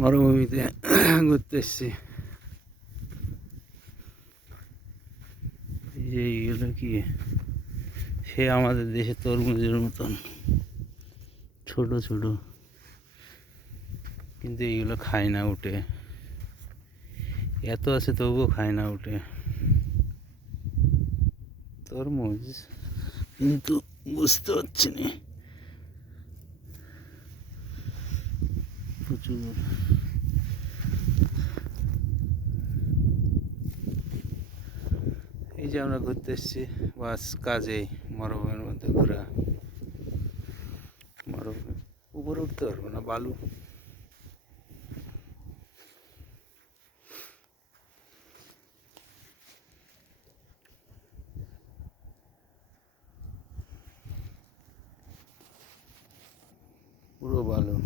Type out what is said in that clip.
মরুভূমিতে ঘুরতে এসছি। এই যে এইগুলো কি, সে আমাদের দেশে তরমুজের মতন ছোট ছোট, কিন্তু এইগুলো খায় না উঠে। এত আছে তবুও খায় না উঠে তরমুজ, কিন্তু বুঝতে পারছি না। প্রচুর এই যে আমরা ঘুরতে এসেছি, বাস কাজেই মরুভূমির মধ্যে ঘোরা। মরুভূমি উপরে উঠতে পারবো না, বালু। পুরো বালু।